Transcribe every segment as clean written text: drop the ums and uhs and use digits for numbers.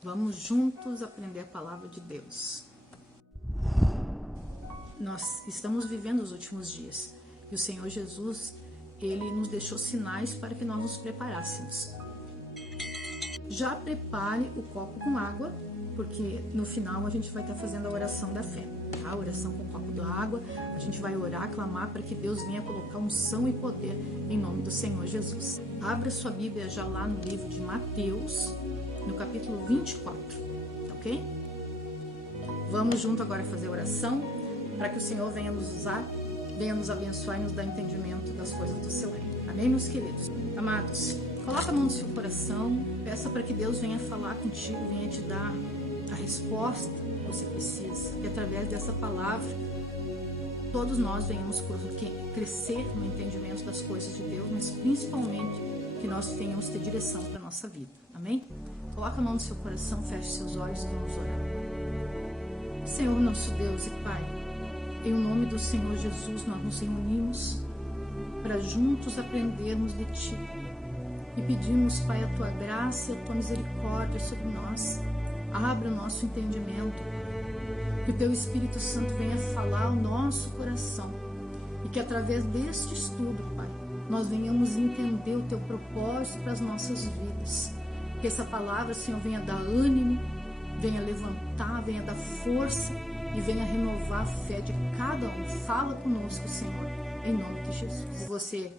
Vamos juntos aprender a palavra de Deus. Nós estamos vivendo os últimos dias e o Senhor Jesus, Ele nos deixou sinais para que nós nos preparássemos. Já prepare o copo com água, porque no final a gente vai estar fazendo a oração da fé. A oração com o copo da água, a gente vai orar, clamar para que Deus venha colocar unção e poder em nome do Senhor Jesus. Abra sua Bíblia já lá no livro de Mateus, no capítulo 24, ok? Vamos junto agora fazer a oração para que o Senhor venha nos usar, venha nos abençoar e nos dar entendimento das coisas do seu reino. Amém, meus queridos? Amados, coloca a mão no seu coração, peça para que Deus venha falar contigo, venha te dar a resposta que você precisa. E através dessa palavra, todos nós venhamos crescer no entendimento das coisas de Deus, mas principalmente que nós venhamos ter direção para a nossa vida. Amém? Coloca a mão no seu coração, feche seus olhos e vamos orar. Senhor, nosso Deus e Pai, em nome do Senhor Jesus, nós nos reunimos para juntos aprendermos de Ti e pedimos, Pai, a Tua graça e a Tua misericórdia sobre nós. Abra o nosso entendimento, que o Teu Espírito Santo venha falar ao nosso coração e que através deste estudo, Pai, nós venhamos entender o Teu propósito para as nossas vidas. Que essa palavra, Senhor, venha dar ânimo, venha levantar, venha dar força e venha renovar a fé de cada um. Fala conosco, Senhor, em nome de Jesus. Você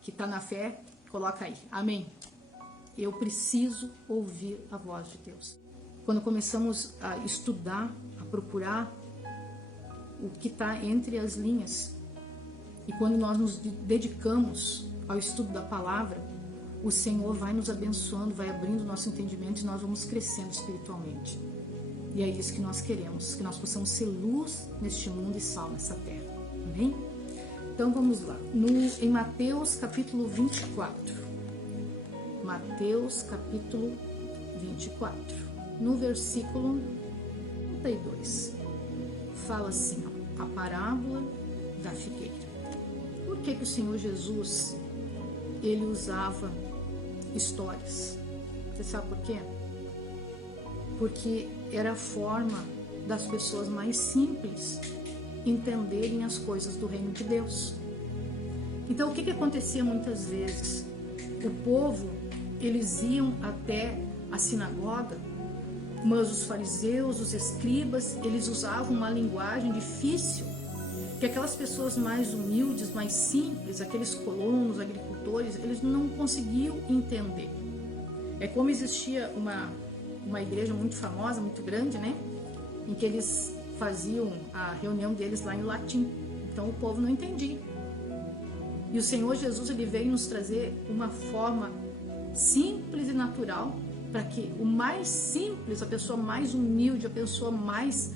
que está na fé, coloca aí. Amém. Eu preciso ouvir a voz de Deus. Quando começamos a estudar, a procurar o que está entre as linhas, e quando nós nos dedicamos ao estudo da palavra, o Senhor vai nos abençoando, vai abrindo nosso entendimento e nós vamos crescendo espiritualmente. E é isso que nós queremos, que nós possamos ser luz neste mundo e sal nessa terra. Amém? Então vamos lá. Em Mateus capítulo 24. Mateus capítulo 24. No versículo 32. Fala assim, ó, a parábola da figueira. Por que o Senhor Jesus, Ele usava histórias? Você sabe por quê? Porque era a forma das pessoas mais simples entenderem as coisas do reino de Deus. Então, o que acontecia muitas vezes? O povo, eles iam até a sinagoga, mas os fariseus, os escribas, eles usavam uma linguagem difícil, que aquelas pessoas mais humildes, mais simples, aqueles colonos, agricultores, eles não conseguiam entender. É como existia uma igreja muito famosa, muito grande, né? Em que eles faziam a reunião deles lá em latim. Então o povo não entendia. E o Senhor Jesus, Ele veio nos trazer uma forma simples e natural para que o mais simples, a pessoa mais humilde, a pessoa mais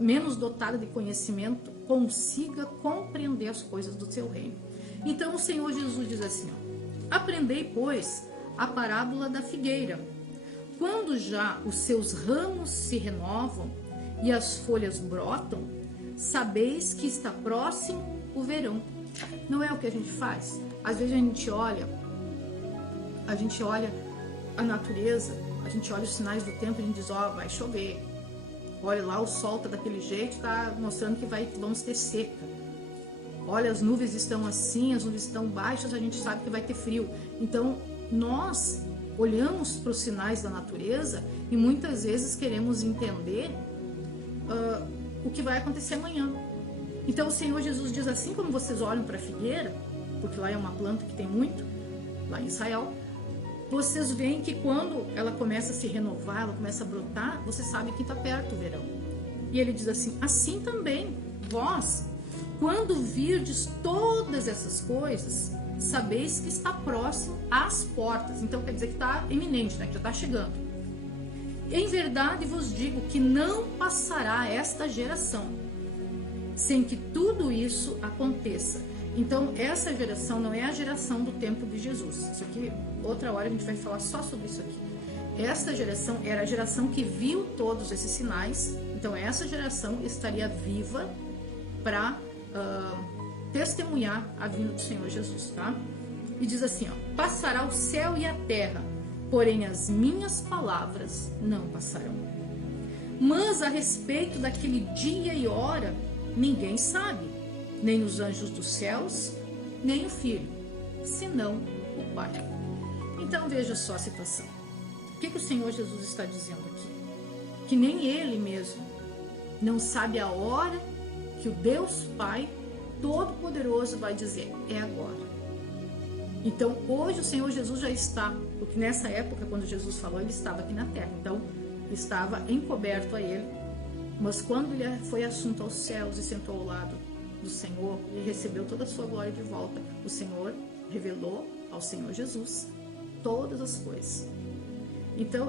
menos dotada de conhecimento consiga compreender as coisas do seu reino. Então o Senhor Jesus diz assim, ó, aprendei, pois, a parábola da figueira. Quando já os seus ramos se renovam e as folhas brotam, sabeis que está próximo o verão. Não é o que a gente faz? Às vezes a gente olha a natureza, a gente olha os sinais do tempo e a gente diz, ó, vai chover. Olha lá, o sol está daquele jeito, está mostrando que vamos ter seca. Olha, as nuvens estão assim, as nuvens estão baixas, a gente sabe que vai ter frio. Então, nós olhamos para os sinais da natureza e muitas vezes queremos entender o que vai acontecer amanhã. Então, o Senhor Jesus diz, assim como vocês olham para a figueira, porque lá é uma planta que tem muito, lá em Israel, vocês veem que quando ela começa a se renovar, ela começa a brotar, você sabe que está perto o verão. E ele diz assim, assim também, vós, quando virdes todas essas coisas, sabeis que está próximo às portas. Então quer dizer que está iminente, né? Que já está chegando. Em verdade vos digo que não passará esta geração sem que tudo isso aconteça. Então, essa geração não é a geração do tempo de Jesus. Isso aqui, outra hora a gente vai falar só sobre isso aqui. Essa geração era a geração que viu todos esses sinais. Então, essa geração estaria viva para testemunhar a vinda do Senhor Jesus, tá? E diz assim, ó, passará o céu e a terra, porém as minhas palavras não passarão. Mas a respeito daquele dia e hora, ninguém sabe, nem os anjos dos céus, nem o Filho, senão o Pai. Então veja só a situação. O que o Senhor Jesus está dizendo aqui? Que nem Ele mesmo não sabe a hora que o Deus Pai Todo-Poderoso vai dizer, é agora. Então hoje o Senhor Jesus já está, porque nessa época quando Jesus falou, Ele estava aqui na terra, então estava encoberto a Ele, mas quando Ele foi assunto aos céus e sentou ao lado do Senhor e recebeu toda a sua glória de volta, o Senhor revelou ao Senhor Jesus todas as coisas. Então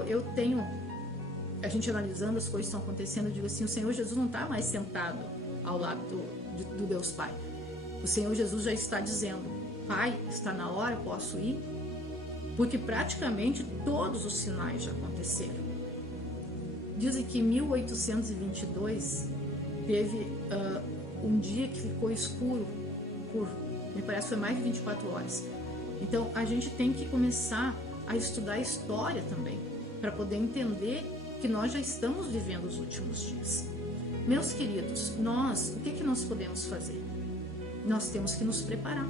a gente analisando as coisas que estão acontecendo, eu digo assim, o Senhor Jesus não está mais sentado ao lado do Deus Pai. O Senhor Jesus já está dizendo, Pai, está na hora, posso ir? Porque praticamente todos os sinais já aconteceram. Dizem que em 1822 teve um dia que ficou escuro me parece que foi mais de 24 horas. Então a gente tem que começar a estudar a história também, para poder entender que nós já estamos vivendo os últimos dias. Meus queridos, o que nós podemos fazer? Nós temos que nos preparar.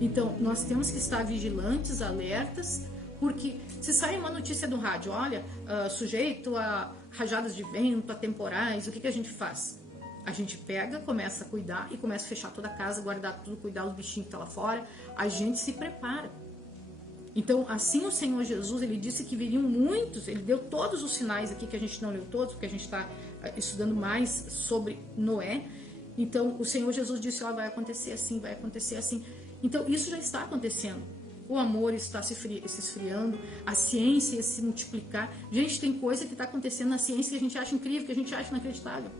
Então nós temos que estar vigilantes, alertas, porque se sai uma notícia do rádio, olha, sujeito a rajadas de vento, a temporais, o que a gente faz? A gente pega, começa a cuidar e começa a fechar toda a casa, guardar tudo, cuidar dos bichinhos que estão lá fora. A gente se prepara. Então, assim o Senhor Jesus, Ele disse que viriam muitos, Ele deu todos os sinais aqui, que a gente não leu todos, porque a gente está estudando mais sobre Noé. Então, o Senhor Jesus disse, vai acontecer assim, vai acontecer assim. Então, isso já está acontecendo. O amor está se esfriando, a ciência ia se multiplicar. Gente, tem coisa que está acontecendo na ciência que a gente acha incrível, que a gente acha inacreditável.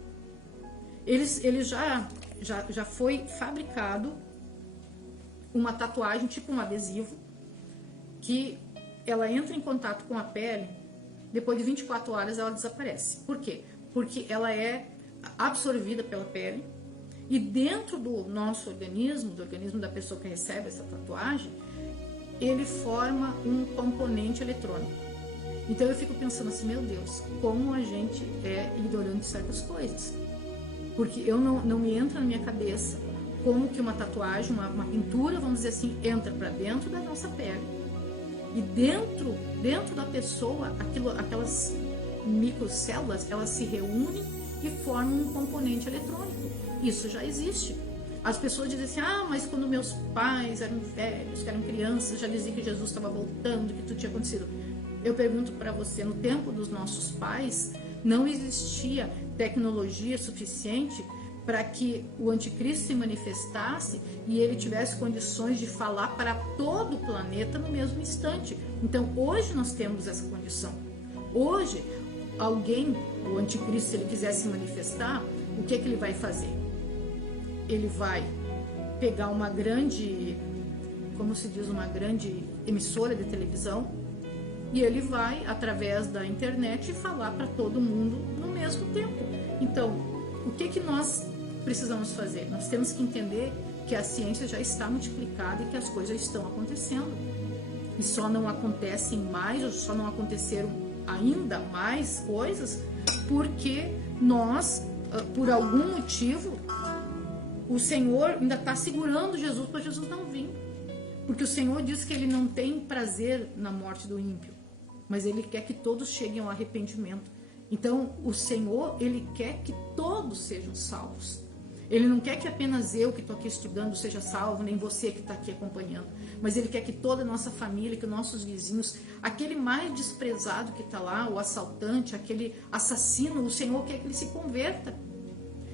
Eles já foi fabricado uma tatuagem, tipo um adesivo, que ela entra em contato com a pele, depois de 24 horas ela desaparece. Por quê? Porque ela é absorvida pela pele e dentro do nosso organismo, do organismo da pessoa que recebe essa tatuagem, ele forma um componente eletrônico. Então eu fico pensando assim, meu Deus, como a gente é ignorante de certas coisas. Porque não me entra na minha cabeça como que uma tatuagem, uma pintura, vamos dizer assim, entra para dentro da nossa pele. E dentro da pessoa, aquelas microcélulas, elas se reúnem e formam um componente eletrônico. Isso já existe. As pessoas dizem assim, mas quando meus pais eram velhos, que eram crianças, já diziam que Jesus estava voltando, que tudo tinha acontecido. Eu pergunto para você, no tempo dos nossos pais, não existia tecnologia suficiente para que o anticristo se manifestasse e ele tivesse condições de falar para todo o planeta no mesmo instante. Então hoje nós temos essa condição. Hoje, o anticristo, se ele quiser se manifestar, o que ele vai fazer? Ele vai pegar uma grande, como se diz, uma grande emissora de televisão, e ele vai, através da internet, falar para todo mundo no mesmo tempo. Então, o que nós precisamos fazer? Nós temos que entender que a ciência já está multiplicada e que as coisas estão acontecendo. E só não acontecem mais, ou só não aconteceram ainda mais coisas, porque nós, por algum motivo, o Senhor ainda está segurando Jesus para Jesus não vir. Porque o Senhor diz que Ele não tem prazer na morte do ímpio, mas Ele quer que todos cheguem ao arrependimento. Então, o Senhor, Ele quer que todos sejam salvos. Ele não quer que apenas eu que estou aqui estudando seja salvo, nem você que está aqui acompanhando. Mas Ele quer que toda a nossa família, que os nossos vizinhos, aquele mais desprezado que está lá, o assaltante, aquele assassino, o Senhor quer que ele se converta.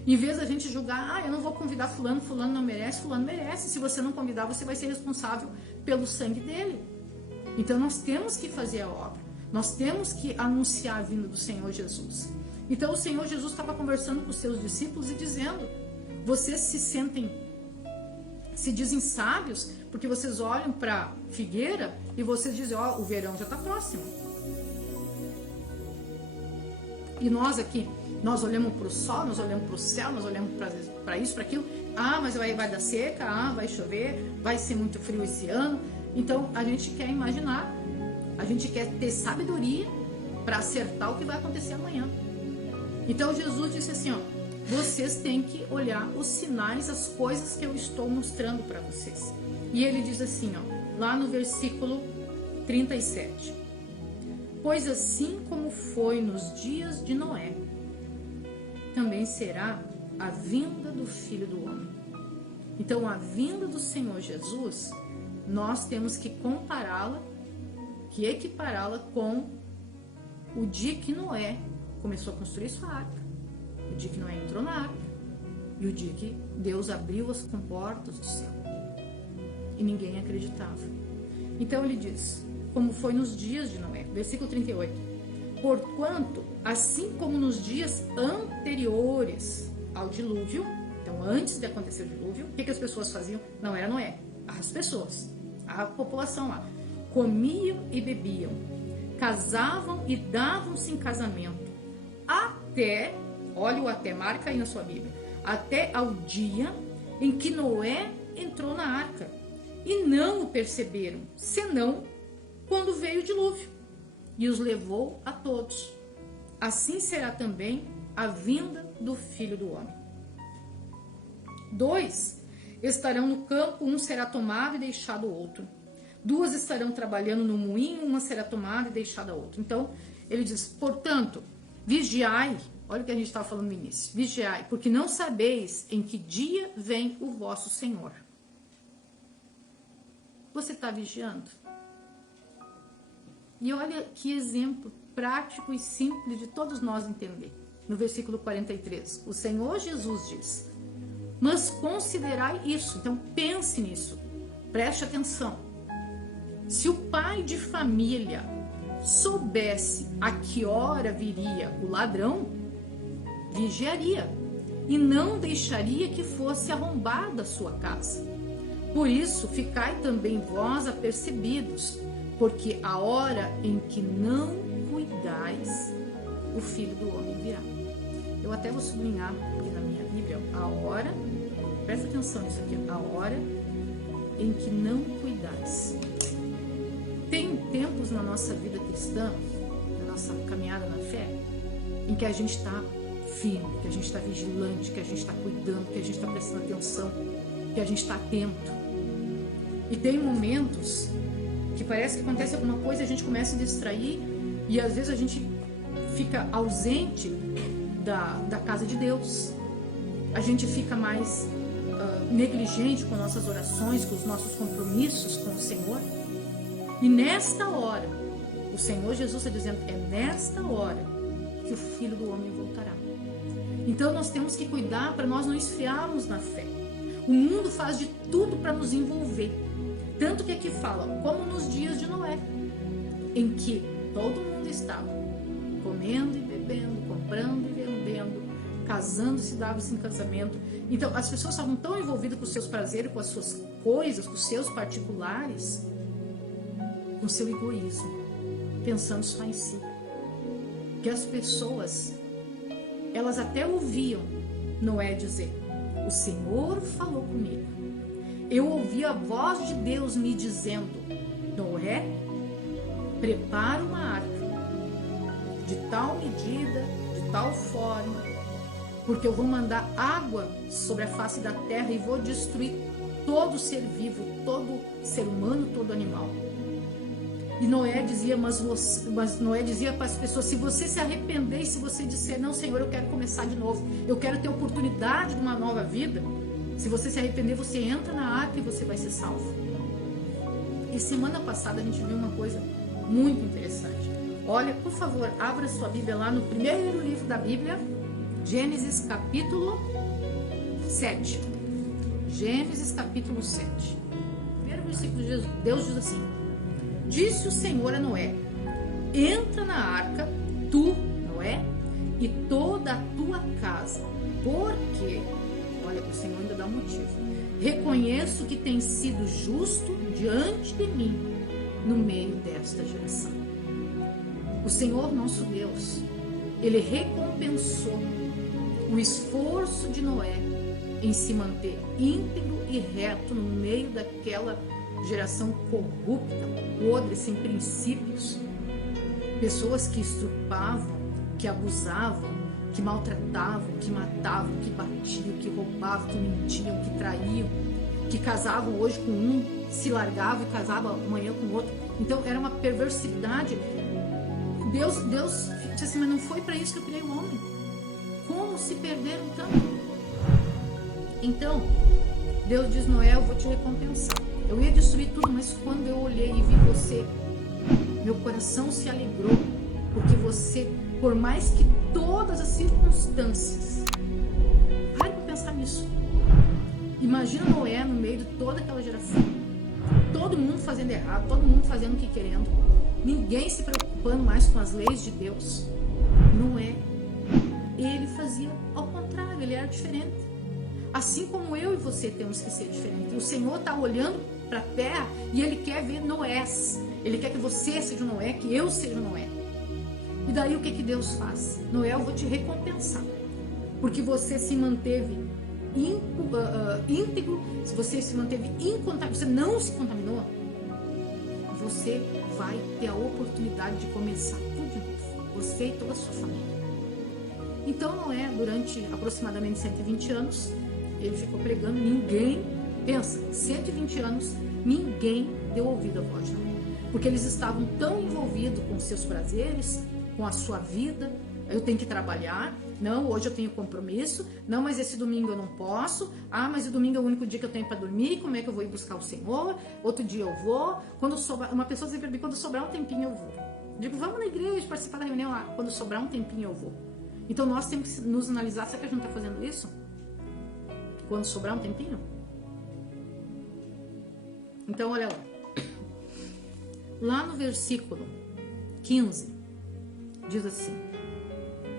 Em vez da gente julgar, eu não vou convidar fulano, fulano não merece, fulano merece. Se você não convidar, você vai ser responsável pelo sangue dele. Então nós temos que fazer a obra. Nós temos que anunciar a vinda do Senhor Jesus. Então o Senhor Jesus estava conversando com os seus discípulos e dizendo, vocês se dizem sábios, porque vocês olham para a figueira e vocês dizem, o verão já está próximo. E nós aqui, nós olhamos para o sol, nós olhamos para o céu, nós olhamos para isso, para aquilo. Mas vai dar seca, vai chover, vai ser muito frio esse ano. Então a gente quer imaginar A gente quer ter sabedoria para acertar o que vai acontecer amanhã. Então Jesus disse assim, ó, vocês têm que olhar os sinais, as coisas que eu estou mostrando para vocês. E ele diz assim, ó, lá no versículo 37. Pois assim como foi nos dias de Noé, também será a vinda do Filho do Homem. Então a vinda do Senhor Jesus, nós temos que compará-la, que equipará-la com o dia que Noé começou a construir sua arca, o dia que Noé entrou na arca e o dia que Deus abriu as comportas do céu e ninguém acreditava. Então ele diz, como foi nos dias de Noé, versículo 38, porquanto, assim como nos dias anteriores ao dilúvio, então antes de acontecer o dilúvio, o que as pessoas faziam? Não era Noé, as pessoas, a população lá, comiam e bebiam, casavam e davam-se em casamento, até, olha o até, marca aí na sua Bíblia, até ao dia em que Noé entrou na arca, e não o perceberam, senão quando veio o dilúvio, e os levou a todos. Assim será também a vinda do Filho do Homem. 2 estarão no campo, um será tomado e deixado o outro. 2 estarão trabalhando no moinho, uma será tomada e deixada a outra. Então, ele diz, portanto, vigiai, olha o que a gente estava falando no início, vigiai, porque não sabeis em que dia vem o vosso Senhor. Você está vigiando? E olha que exemplo prático e simples de todos nós entender. No versículo 43, o Senhor Jesus diz, mas considerai isso, então pense nisso, preste atenção. Se o pai de família soubesse a que hora viria o ladrão, vigiaria e não deixaria que fosse arrombada a sua casa. Por isso, ficai também vós apercebidos, porque a hora em que não cuidais, o Filho do Homem virá. Eu até vou sublinhar aqui na minha Bíblia, a hora, presta atenção nisso aqui, a hora em que não cuidais. Tem tempos na nossa vida cristã, na nossa caminhada na fé, em que a gente está firme, que a gente está vigilante, que a gente está cuidando, que a gente está prestando atenção, que a gente está atento. E tem momentos que parece que acontece alguma coisa, a gente começa a distrair e às vezes a gente fica ausente da casa de Deus. A gente fica mais negligente com nossas orações, com os nossos compromissos com o Senhor. E nesta hora, o Senhor Jesus está dizendo, é nesta hora que o Filho do Homem voltará. Então nós temos que cuidar para nós não esfriarmos na fé. O mundo faz de tudo para nos envolver. Tanto que aqui fala, como nos dias de Noé, em que todo mundo estava comendo e bebendo, comprando e vendendo, casando-se, dava-se em casamento. Então as pessoas estavam tão envolvidas com os seus prazeres, com as suas coisas, com os seus particulares, com o seu egoísmo, pensando só em si. Que as pessoas, elas até ouviam Noé dizer, o Senhor falou comigo. Eu ouvi a voz de Deus me dizendo, Noé, prepara uma arca, de tal medida, de tal forma, porque eu vou mandar água sobre a face da terra e vou destruir todo ser vivo, todo ser humano, todo animal. E Noé dizia, mas Noé dizia para as pessoas, se você se arrepender e se você disser, não, Senhor, eu quero começar de novo, eu quero ter oportunidade de uma nova vida, se você se arrepender, você entra na arca e você vai ser salvo. E semana passada a gente viu uma coisa muito interessante. Olha, por favor, abra sua Bíblia lá no primeiro livro da Bíblia, Gênesis capítulo 7. Gênesis capítulo 7. Primeiro versículo de Jesus, Deus diz assim, disse o Senhor a Noé, entra na arca, tu, Noé, e toda a tua casa, porque... Olha, o Senhor ainda dá um motivo. Reconheço que tem sido justo diante de mim no meio desta geração. O Senhor nosso Deus, Ele recompensou o esforço de Noé em se manter íntegro e reto no meio daquela geração corrupta, podre, sem princípios, pessoas que estrupavam, que abusavam, que maltratavam, que matavam, que batiam, que roubavam, que mentiam, que traíam, que casavam hoje com um, se largavam e casavam amanhã com outro. Então era uma perversidade. Deus disse assim, mas não foi para isso que eu criei o homem. Como se perderam tanto? Então, Deus diz, Noé, eu vou te recompensar. Eu ia destruir tudo, mas quando eu olhei e vi você, meu coração se alegrou, porque você, por mais que todas as circunstâncias, pare para pensar nisso. Imagina Noé no meio de toda aquela geração, todo mundo fazendo errado, todo mundo fazendo o que querendo, ninguém se preocupando mais com as leis de Deus. Noé, ele fazia ao contrário, ele era diferente. Assim como eu e você temos que ser diferentes. O Senhor está olhando para a terra e Ele quer ver Noés. Ele quer que você seja Noé, que eu seja Noé. E daí o que Deus faz? Noé, eu vou te recompensar. Porque você se manteve íntegro, se você se manteve incontaminado, você não se contaminou, você vai ter a oportunidade de começar tudo de novo. Você e toda a sua família. Então Noé, durante aproximadamente 120 anos, ele ficou pregando, ninguém, pensa, 120 anos, ninguém deu ouvido à voz de Noé. Porque eles estavam tão envolvidos com seus prazeres, com a sua vida. Eu tenho que trabalhar, não, hoje eu tenho compromisso, não, mas esse domingo eu não posso, mas o domingo é o único dia que eu tenho para dormir, como é que eu vou ir buscar o Senhor? Outro dia eu vou, quando sobrar, uma pessoa sempre me, quando sobrar um tempinho eu vou. Digo, vamos na igreja participar da reunião lá, quando sobrar um tempinho eu vou. Então nós temos que nos analisar, será que a gente está fazendo isso? Quando sobrar um tempinho? Então olha lá. Lá no versículo 15, diz assim: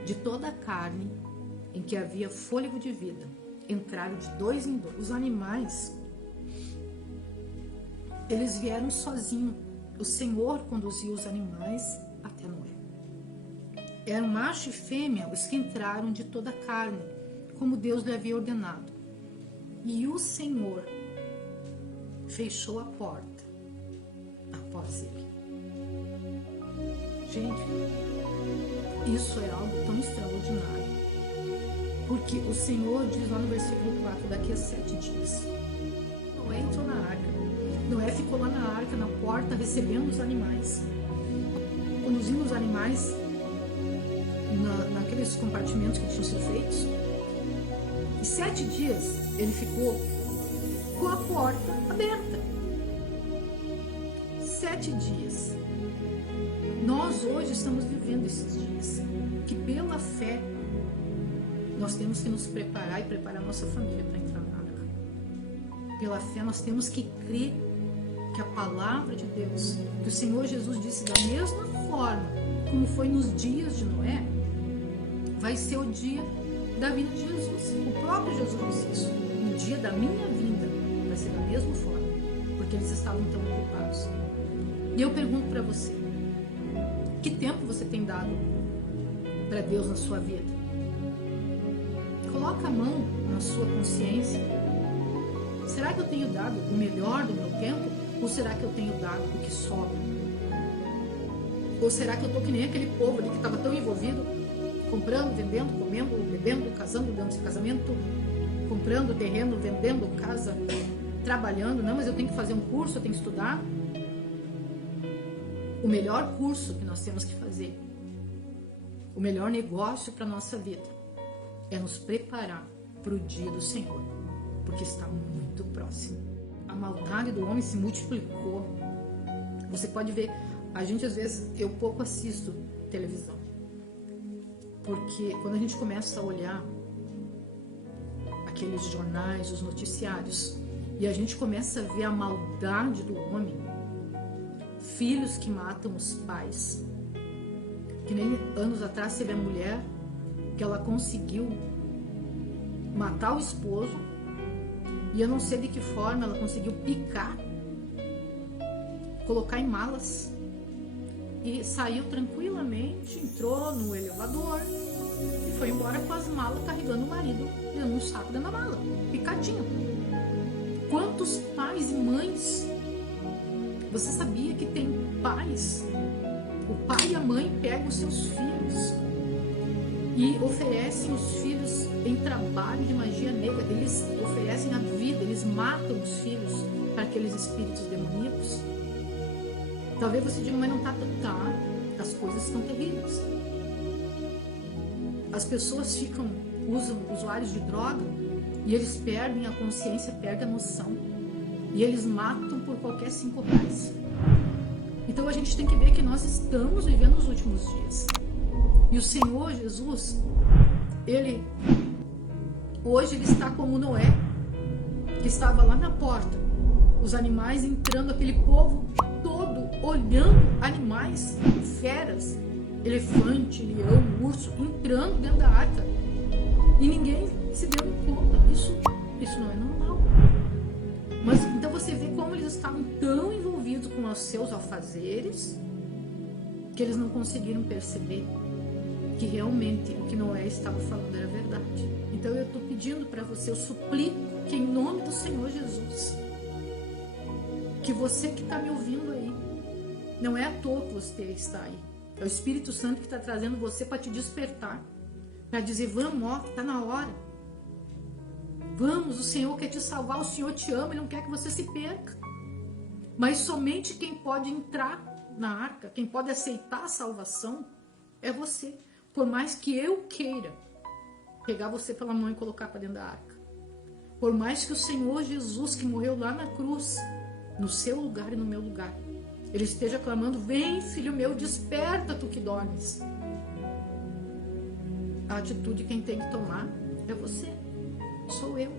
de toda a carne em que havia fôlego de vida, entraram de dois em dois. Os animais, eles vieram sozinhos. O Senhor conduziu os animais até Noé. Eram macho e fêmea os que entraram de toda a carne, como Deus lhe havia ordenado. E o Senhor fechou a porta após ele. Gente, isso é algo tão extraordinário. Porque o Senhor diz lá no versículo 4, daqui a 7 dias. Noé entrou na arca. Noé ficou lá na arca, na porta, recebendo os animais. Conduzindo os animais naqueles compartimentos que tinham sido feitos. E 7 dias ele ficou com a porta aberta. 7 dias. Nós hoje estamos vivendo esses dias. Que pela fé nós temos que nos preparar e preparar a nossa família para entrar na arca. Pela fé nós temos que crer que a palavra de Deus, que o Senhor Jesus disse da mesma forma como foi nos dias de Noé, vai ser o dia da vinda de Jesus. O próprio Jesus disse isso. O dia da minha vinda vai ser da mesma forma, porque eles estavam tão ocupados. E eu pergunto para você, que tempo você tem dado para Deus na sua vida? Coloca a mão na sua consciência. Será que eu tenho dado o melhor do meu tempo? Ou será que eu tenho dado o que sobra? Ou será que eu estou que nem aquele povo ali que estava tão envolvido, comprando, vendendo, comendo, bebendo, casando, dando-se casamento, comprando terreno, vendendo casa, trabalhando? Não, mas eu tenho que fazer um curso, eu tenho que estudar. O melhor curso que nós temos que fazer, o melhor negócio para a nossa vida, é nos preparar para o dia do Senhor, porque está muito próximo. A maldade do homem se multiplicou. Você pode ver, a gente às vezes, eu pouco assisto televisão, porque quando a gente começa a olhar aqueles jornais, os noticiários, e a gente começa a ver a maldade do homem, filhos que matam os pais, que nem anos atrás teve a mulher que ela conseguiu matar o esposo e eu não sei de que forma ela conseguiu picar, colocar em malas e saiu tranquilamente, entrou no elevador e foi embora com as malas, carregando o marido dentro de um saco dentro da mala, picadinho. Quantos pais e mães Você sabia que tem pais, o pai e a mãe pegam os seus filhos e oferecem os filhos em trabalho de magia negra? Eles oferecem a vida, eles matam os filhos para aqueles espíritos demoníacos. Talvez você diga, mas não tá, as coisas estão terríveis. As pessoas usam usuários de droga e eles perdem a consciência, perdem a noção. E eles matam por qualquer 5 reais. Então a gente tem que ver que nós estamos vivendo os últimos dias. E o Senhor Jesus, hoje ele está como Noé, que estava lá na porta, os animais entrando, aquele povo todo olhando animais, feras, elefante, leão, urso, entrando dentro da arca. E ninguém se deu conta. Isso não é normal. Mas então você vê como eles estavam tão envolvidos com os seus afazeres que eles não conseguiram perceber que realmente o que Noé estava falando era verdade. Então eu estou pedindo para você, eu suplico que em nome do Senhor Jesus, que você que está me ouvindo aí, não é à toa que você está aí. É o Espírito Santo que está trazendo você para te despertar, para dizer, vamos, ó, está na hora. Vamos, o Senhor quer te salvar, o Senhor te ama, Ele não quer que você se perca. Mas somente quem pode entrar na arca, quem pode aceitar a salvação, é você. Por mais que eu queira pegar você pela mão e colocar para dentro da arca. Por mais que o Senhor Jesus, que morreu lá na cruz, no seu lugar e no meu lugar, Ele esteja clamando, vem filho meu, desperta tu que dormes. A atitude quem tem que tomar é você, sou eu.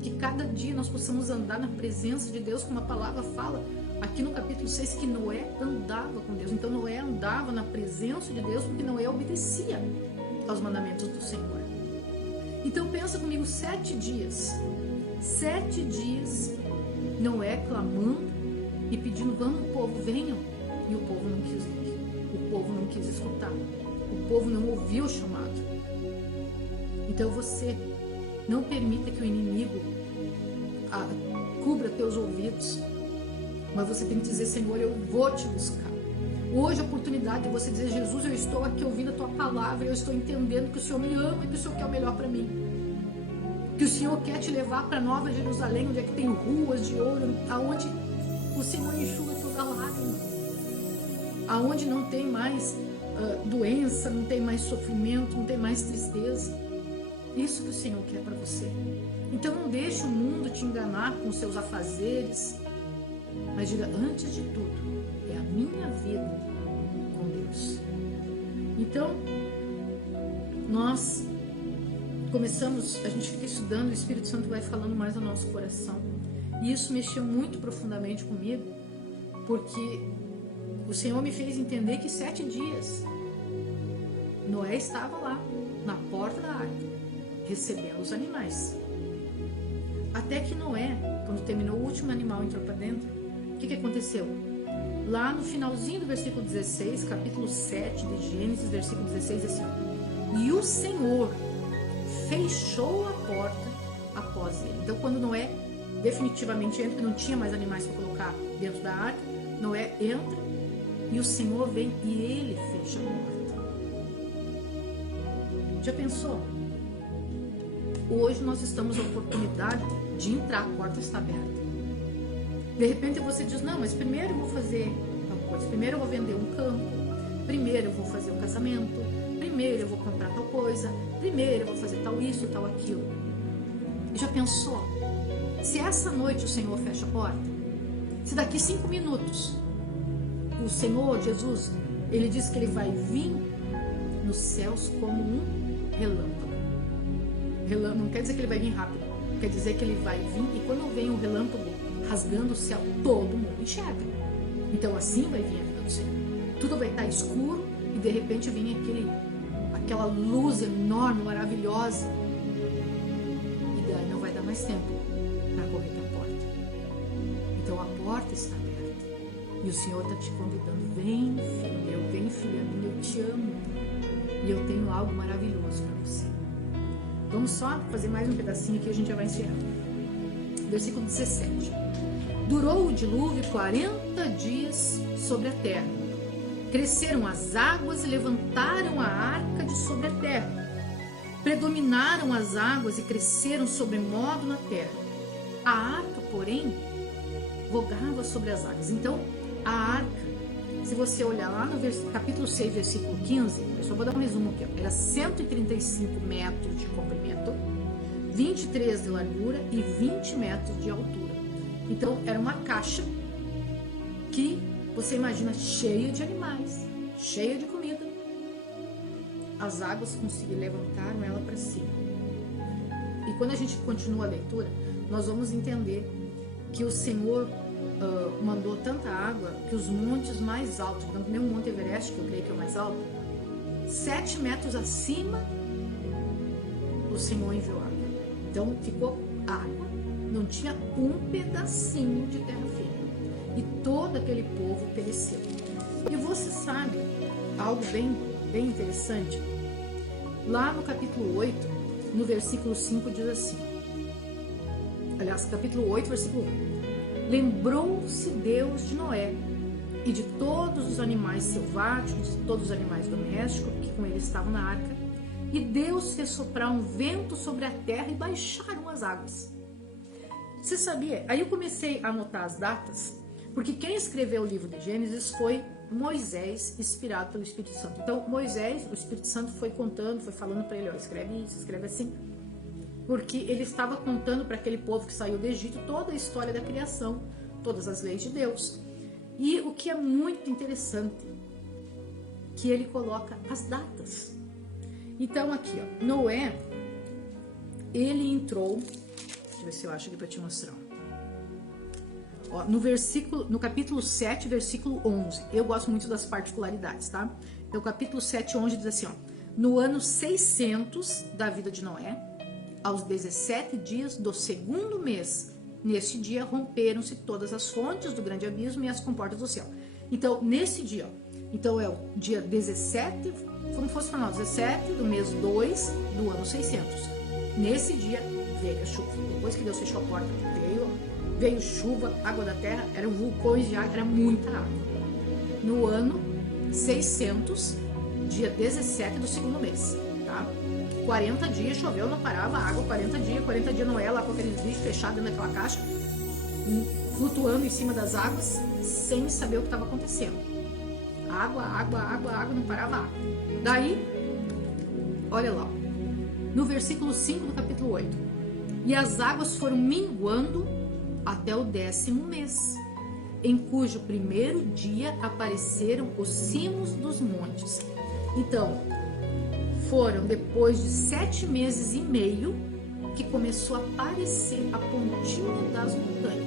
Que cada dia nós possamos andar na presença de Deus, como a palavra fala aqui no capítulo 6, que Noé andava com Deus. Então Noé andava na presença de Deus porque Noé obedecia aos mandamentos do Senhor. Então pensa comigo, 7 dias. 7 dias Noé clamando e pedindo, vamos povo, venham. E o povo não quis vir. O povo não quis escutar. O povo não ouviu o chamado. Então você não permita que o inimigo cubra teus ouvidos. Mas você tem que dizer, Senhor, eu vou te buscar. Hoje a oportunidade de você dizer, Jesus, eu estou aqui ouvindo a tua palavra, eu estou entendendo que o Senhor me ama e que o Senhor quer o melhor para mim. Que o Senhor quer te levar para Nova Jerusalém, onde é que tem ruas de ouro, aonde o Senhor enxuga toda lágrima, aonde não tem mais doença, não tem mais sofrimento, não tem mais tristeza. Isso que o Senhor quer para você. Então não deixe o mundo te enganar com seus afazeres, mas diga, antes de tudo, é a minha vida com Deus. Então, nós começamos, a gente fica estudando, o Espírito Santo vai falando mais ao nosso coração. E isso mexeu muito profundamente comigo, porque o Senhor me fez entender que 7 dias Noé estava lá, na porta da arca, recebendo os animais. Até que Noé, quando terminou, o último animal entrou para dentro, o que aconteceu? Lá no finalzinho do versículo 16, capítulo 7 de Gênesis, versículo 16, assim, e o Senhor fechou a porta após ele. Então quando Noé definitivamente entra, não tinha mais animais para colocar dentro da arca, Noé entra e o Senhor vem e ele fecha a porta. Já pensou? Hoje nós estamos a oportunidade de entrar, a porta está aberta. De repente você diz, não, mas primeiro eu vou fazer tal coisa, primeiro eu vou vender um campo, primeiro eu vou fazer um casamento, primeiro eu vou comprar tal coisa, primeiro eu vou fazer tal isso, tal aquilo. E já pensou? Se essa noite o Senhor fecha a porta, se daqui 5 minutos o Senhor Jesus, Ele diz que Ele vai vir nos céus como um relâmpago. Relâmpago não quer dizer que Ele vai vir rápido, quer dizer que Ele vai vir e quando vem um relâmpago rasgando o céu, todo mundo enxerga. Então assim vai vir a vida do Senhor. Tudo vai estar escuro e de repente vem aquela luz enorme, maravilhosa. E daí não vai dar mais tempo para correr para a porta. Então a porta está aberta. E o Senhor está te convidando. Vem, filho meu, vem, filha minha, eu te amo. E eu tenho algo maravilhoso para você. Vamos só fazer mais um pedacinho aqui e a gente já vai encerrar. versículo 17. Durou o dilúvio 40 dias sobre a terra. Cresceram as águas e levantaram a arca de sobre a terra. Predominaram as águas e cresceram sobremodo na terra. A arca, porém, vogava sobre as águas. Então, a arca, se você olhar lá no capítulo 6, versículo 15, eu só vou dar um resumo aqui, era 135 metros de comprimento, 23 de largura e 20 metros de altura. Então, era uma caixa que você imagina cheia de animais, cheia de comida. As águas conseguiram levantar ela para cima. E quando a gente continua a leitura, nós vamos entender que o Senhor mandou tanta água que os montes mais altos, não nem o Monte Everest, que eu creio que é o mais alto, 7 metros acima, o Senhor enviou água. Então ficou água, não tinha um pedacinho de terra firme. E todo aquele povo pereceu. E você sabe algo bem interessante? Lá no capítulo 8, no versículo 5 diz assim, aliás, capítulo 8, versículo 1. Lembrou-se Deus de Noé e de todos os animais selváticos, de todos os animais domésticos que com ele estavam na arca, e Deus fez soprar um vento sobre a terra e baixaram as águas. Você sabia? Aí eu comecei a anotar as datas, porque quem escreveu o livro de Gênesis foi Moisés, inspirado pelo Espírito Santo. Então Moisés, o Espírito Santo foi contando, foi falando para ele, ó, escreve isso, escreve assim, porque ele estava contando para aquele povo que saiu do Egito toda a história da criação, todas as leis de Deus. E o que é muito interessante, que ele coloca as datas. Então aqui, ó, Noé, ele entrou, deixa eu ver se eu acho aqui para te mostrar. Ó, no capítulo 7, versículo 11, eu gosto muito das particularidades, tá? Então, capítulo 7, 11 diz assim, ó, no ano 600 da vida de Noé, aos 17 dias do segundo mês, neste dia romperam-se todas as fontes do grande abismo e as comportas do céu. Então, nesse dia, ó, então é o dia 17, como fosse para nós, 17 do mês 2 do ano 600. Nesse dia veio a chuva. Depois que Deus fechou a porta, veio chuva, água da terra, eram vulcões de água, era muita água. No ano 600, dia 17 do segundo mês, tá? 40 dias choveu, não parava a água, 40 dias Noé lá com aqueles bichos fechados dentro daquela caixa, flutuando em cima das águas, sem saber o que estava acontecendo. Água, não parava a água. Daí, olha lá, no versículo 5 do capítulo 8, e as águas foram minguando até o 10º mês, em cujo primeiro dia apareceram os cimos dos montes. Então, foram depois de 7 meses e meio que começou a aparecer a pontinha das montanhas,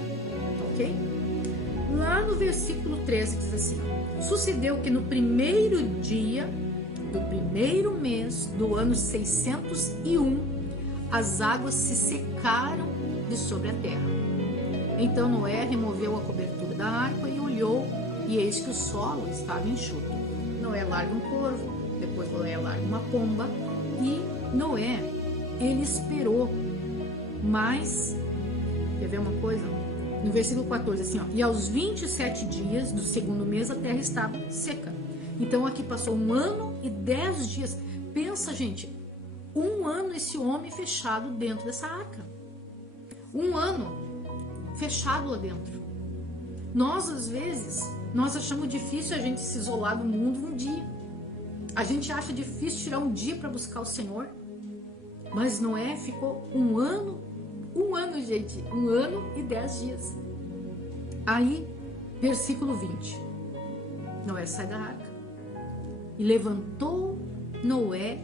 ok? Lá no versículo 13 diz assim, sucedeu que no primeiro dia do primeiro mês do ano 601, as águas se secaram de sobre a terra. Então Noé removeu a cobertura da arca e olhou, e eis que o solo estava enxuto. Noé larga um corvo, depois Noé larga uma pomba, e Noé, ele esperou, mas, quer ver uma coisa? No versículo 14, assim, ó, e aos 27 dias do segundo mês a terra estava seca. Então aqui passou 1 ano e 10 dias. Pensa, gente, 1 ano esse homem fechado dentro dessa arca. 1 ano fechado lá dentro. Nós, às vezes, nós achamos difícil a gente se isolar do mundo um dia. A gente acha difícil tirar um dia para buscar o Senhor. Mas Noé ficou 1 ano, gente, 1 ano e 10 dias. Aí, versículo 20. Noé sai da arca. E levantou Noé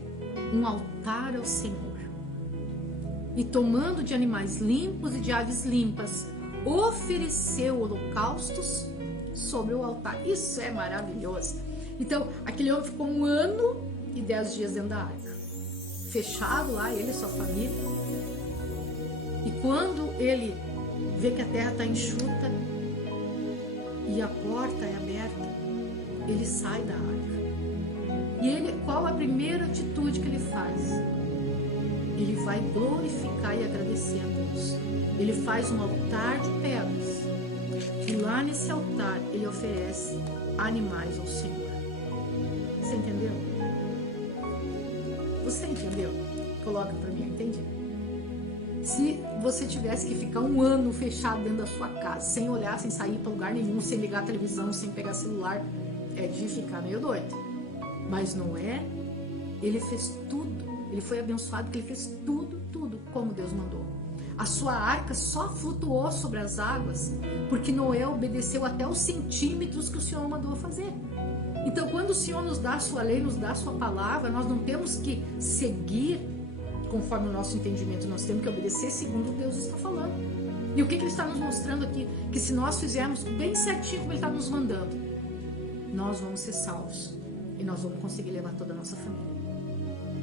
um altar ao Senhor. E tomando de animais limpos e de aves limpas, ofereceu holocaustos sobre o altar. Isso é maravilhoso. Então, aquele homem ficou 1 ano e 10 dias dentro da arca, fechado lá, ele e sua família. E quando ele vê que a terra está enxuta e a porta é aberta, ele sai da arca. E ele, qual a primeira atitude que ele faz? ele vai glorificar e agradecer a Deus. Ele faz um altar de pedras e lá nesse altar ele oferece animais ao Senhor. Você entendeu? Você entendeu? Coloca para mim, eu entendi. Se você tivesse que ficar um ano fechado dentro da sua casa, sem olhar, sem sair para lugar nenhum, sem ligar a televisão, sem pegar celular, é de ficar meio doido. Mas Noé, ele fez tudo. Ele foi abençoado porque ele fez tudo como Deus mandou. A sua arca só flutuou sobre as águas porque Noé obedeceu até os centímetros que o Senhor mandou fazer. Então, quando o Senhor nos dá a sua lei, nos dá a sua palavra, nós não temos que seguir conforme o nosso entendimento, nós temos que obedecer segundo o que Deus está falando. E o que Ele está nos mostrando aqui? Que se nós fizermos bem certinho como Ele está nos mandando, nós vamos ser salvos e nós vamos conseguir levar toda a nossa família.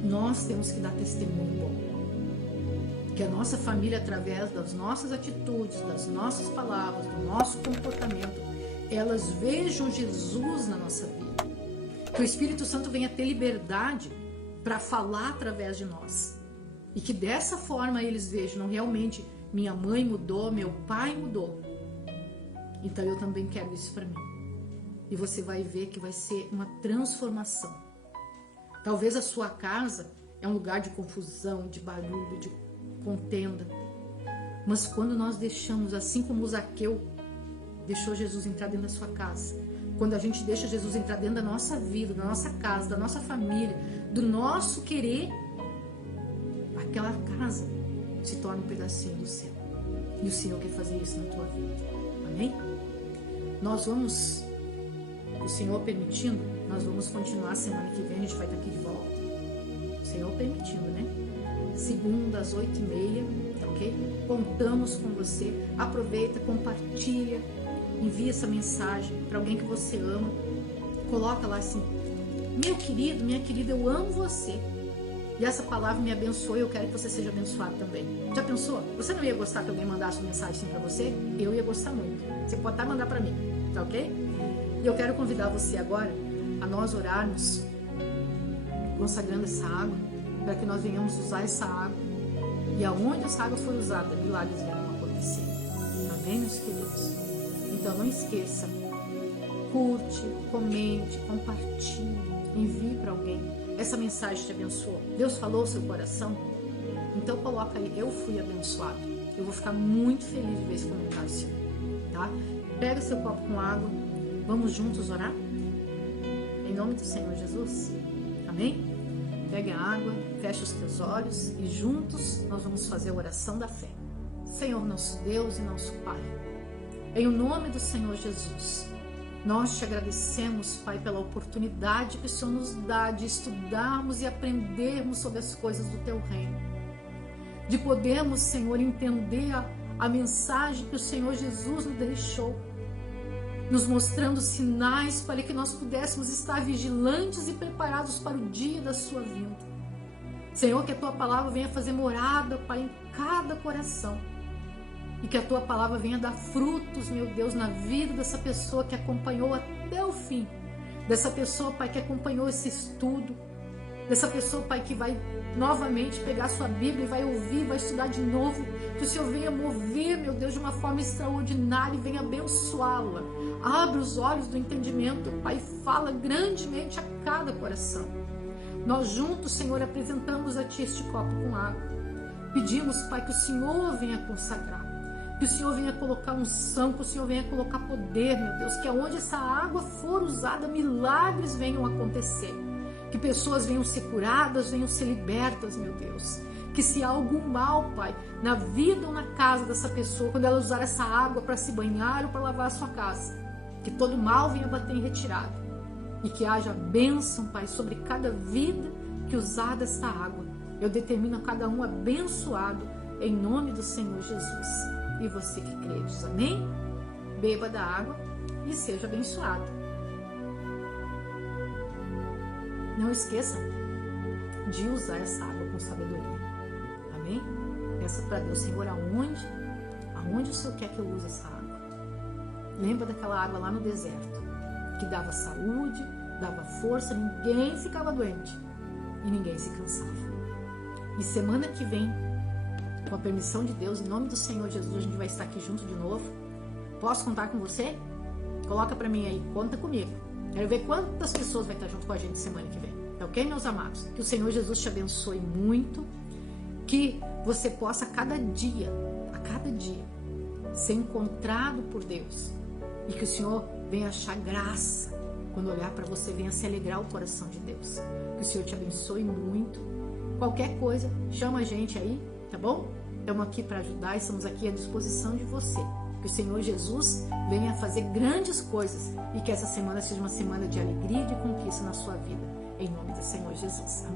Nós temos que dar testemunho bom. Que a nossa família, através das nossas atitudes, das nossas palavras, do nosso comportamento, elas vejam Jesus na nossa vida. Que o Espírito Santo venha ter liberdade para falar através de nós. E que dessa forma eles vejam, não, realmente, minha mãe mudou, meu pai mudou. Então eu também quero isso para mim. E você vai ver que vai ser uma transformação. Talvez a sua casa é um lugar de confusão, de barulho, de contenda. Mas quando nós deixamos, assim como o Zaqueu deixou Jesus entrar dentro da sua casa, quando a gente deixa Jesus entrar dentro da nossa vida, da nossa casa, da nossa família, do nosso querer, aquela casa se torna um pedacinho do céu. E o Senhor quer fazer isso na tua vida. Amém? Nós vamos, o Senhor permitindo, nós vamos continuar semana que vem, a gente vai estar aqui de volta. O Senhor permitindo, né? Segunda às 8h30, tá ok? Contamos com você. Aproveita, compartilha, envia essa mensagem para alguém que você ama. Coloca lá assim: meu querido, minha querida, eu amo você. E essa palavra me abençoa e eu quero que você seja abençoado também. Já pensou? Você não ia gostar que alguém mandasse uma mensagem assim para você? Eu ia gostar muito. Você pode até mandar para mim, tá ok? E eu quero convidar você agora a nós orarmos, consagrando essa água, para que nós venhamos usar essa água. E aonde essa água for usada, milagres vão acontecer. Amém, meus queridos? Então não esqueça, curte, comente, compartilhe, envie para alguém. Essa mensagem te abençoou? Deus falou ao seu coração? Então coloca aí, eu fui abençoado. Eu vou ficar muito feliz de ver esse comentário seu, tá? Pega seu copo com água, vamos juntos orar? Em nome do Senhor Jesus, amém? Pega a água, fecha os teus olhos e juntos nós vamos fazer a oração da fé. Senhor nosso Deus e nosso Pai, em nome do Senhor Jesus, nós te agradecemos, Pai, pela oportunidade que o Senhor nos dá de estudarmos e aprendermos sobre as coisas do Teu reino. De podermos, Senhor, entender a mensagem que o Senhor Jesus nos deixou, nos mostrando sinais para que nós pudéssemos estar vigilantes e preparados para o dia da sua vinda. Senhor, que a Tua palavra venha fazer morada, Pai, em cada coração. E que a Tua palavra venha dar frutos, meu Deus, na vida dessa pessoa que acompanhou até o fim. Dessa pessoa, Pai, que acompanhou esse estudo. Dessa pessoa, Pai, que vai novamente pegar a sua Bíblia e vai ouvir, vai estudar de novo. Que o Senhor venha mover, meu Deus, de uma forma extraordinária e venha abençoá-la. Abre os olhos do entendimento, Pai, e fala grandemente a cada coração. Nós juntos, Senhor, apresentamos a Ti este copo com água. Pedimos, Pai, que o Senhor venha consagrar. Que o Senhor venha colocar unção, que o Senhor venha colocar poder, meu Deus, que aonde essa água for usada, milagres venham acontecer. Que pessoas venham ser curadas, venham ser libertas, meu Deus. Que se há algum mal, Pai, na vida ou na casa dessa pessoa, quando ela usar essa água para se banhar ou para lavar a sua casa, que todo mal venha bater em retirada. E que haja bênção, Pai, sobre cada vida que usar dessa água. Eu determino a cada um abençoado, em nome do Senhor Jesus. E você que credes, amém? Beba da água e seja abençoado. Não esqueça de usar essa água com sabedoria, amém? Peça para Deus, Senhor, aonde o Senhor quer que eu use essa água? Lembra daquela água lá no deserto, que dava saúde, dava força, ninguém ficava doente e ninguém se cansava. E semana que vem, com a permissão de Deus, em nome do Senhor Jesus, a gente vai estar aqui junto de novo. Posso contar com você? Coloca pra mim aí, conta comigo. Quero ver quantas pessoas vai estar junto com a gente semana que vem. Tá ok, meus amados? Que o Senhor Jesus te abençoe muito. Que você possa a cada dia, ser encontrado por Deus. E que o Senhor venha achar graça. Quando olhar para você, venha se alegrar o coração de Deus. Que o Senhor te abençoe muito. Qualquer coisa, chama a gente aí, tá bom? Estamos aqui para ajudar, estamos aqui à disposição de você. Que o Senhor Jesus venha fazer grandes coisas e que essa semana seja uma semana de alegria e de conquista na sua vida. Em nome do Senhor Jesus. Amém.